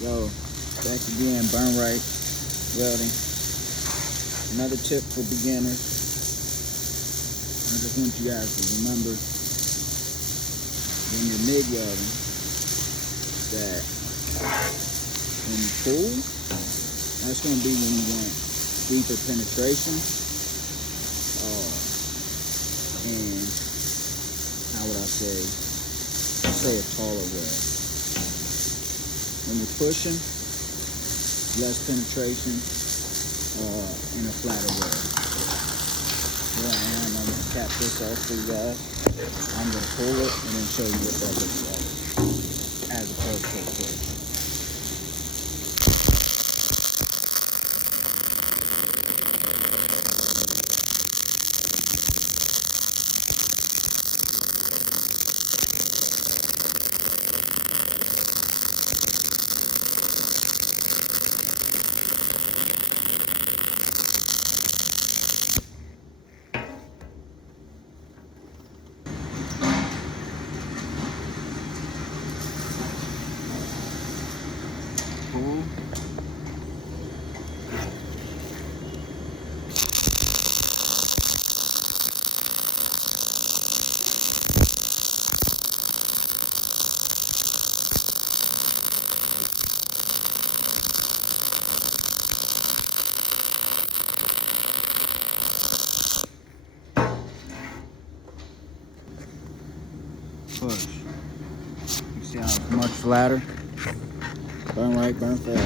Yo, back again, burn right, welding. Another tip for beginners. I just want you guys to remember when you're MIG welding that when you pull, that's going to be when you want deeper penetration. And how would I say a taller weld. When you're pushing, less penetration, and a flatter weld. Here I am, I'm going to cap this off for you guys. I'm going to pull it and then show you what that looks like as opposed to a push. Pull. Push. You see how it's much flatter? Burn right, burn fast.